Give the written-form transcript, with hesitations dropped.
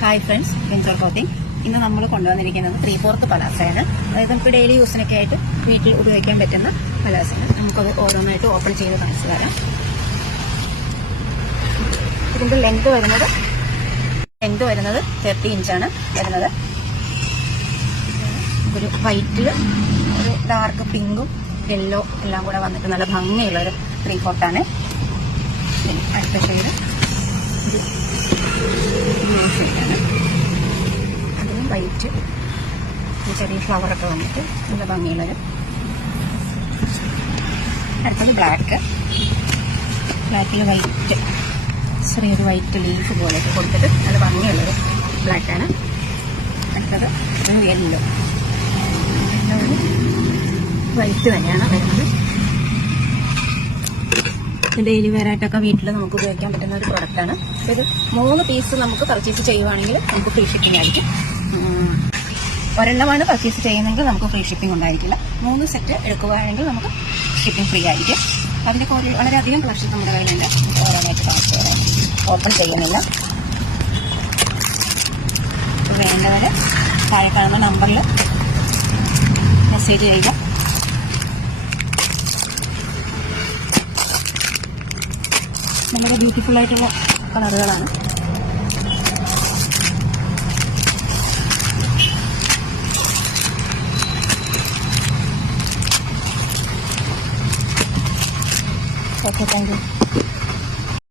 Hi friends, venture clothing. ഇന്ന് നമ്മൾ കൊണ്ടുവന്നിരിക്കുന്നത് 3/4 പലാസയാണ്. അതായത് നമുക്ക് ഡെയിലി യൂസിനൊക്കെ ആയിട്ട് വീട്ടിൽ ഉപയോഗിക്കാൻ പറ്റുന്ന പലാസയാണ്. നമുക്കത് ഓരോന്നായിട്ട് ഓപ്പൺ ചെയ്ത് കാണിച്ചു തരാം. ഇതിന്റെ ലെങ്ത് വരുന്നത് 30 ഇഞ്ചാണ് വരുന്നത്. ഒരു വൈറ്റിൽ ഒരു ഡാർക്ക് പിങ്കും യെല്ലോ എല്ലാം കൂടെ വന്നിട്ട് നല്ല ഭംഗിയുള്ള ഒരു 3/4 ആണ്. അടുത്ത ഷെയ്ഡ് ഷെയ്ഡാണ്. അതിന് വൈറ്റ് ചെറിയ ഫ്ലവറൊക്കെ വന്നിട്ട് നല്ല ഭംഗിയുള്ളൊരു. അടുത്തത് ബ്ലാക്കിൽ വൈറ്റ് ചെറിയൊരു വൈറ്റ് ലീഫ് പോലെയൊക്കെ കൊടുത്തിട്ട് നല്ല ഭംഗിയുള്ളൊരു ബ്ലാക്കാണ്. അടുത്തത് ഒരു യെല്ലോ വൈറ്റ് തന്നെയാണ് വരുന്നത്. ഡെയിലി വെയർ ആയിട്ടൊക്കെ വീട്ടിൽ നമുക്ക് ഉപയോഗിക്കാൻ പറ്റുന്ന ഒരു പ്രൊഡക്റ്റാണ്. ഇത് 3 പീസ് നമുക്ക് പർച്ചേസ് ചെയ്യുവാണെങ്കിൽ നമുക്ക് ഫ്രീ ഷിപ്പിംഗ് ആയിരിക്കും. ഒരെണ്ണമാണ് പർച്ചേസ് ചെയ്യുന്നതെങ്കിൽ നമുക്ക് ഫ്രീ ഷിപ്പിംഗ് ഉണ്ടായിരിക്കില്ല. 3 സെറ്റ് എടുക്കുകയാണെങ്കിൽ നമുക്ക് ഷിപ്പിംഗ് ഫ്രീ ആയിരിക്കും. അതിൻ്റെ വളരെയധികം കളക്ഷൻ നമ്മുടെ കയ്യിലുണ്ട്. ഓരോന്നായിട്ട് കാണിച്ചു തരാം. ഓപ്പൺ ചെയ്യുന്നില്ല. വേണ്ടവരെ താഴെ കാണുന്ന നമ്പറിൽ മെസ്സേജ് ചെയ്യുക. വളരെ ബ്യൂട്ടിഫുൾ ആയിട്ടുള്ള കളറുകളാണ്. Okay, thank you.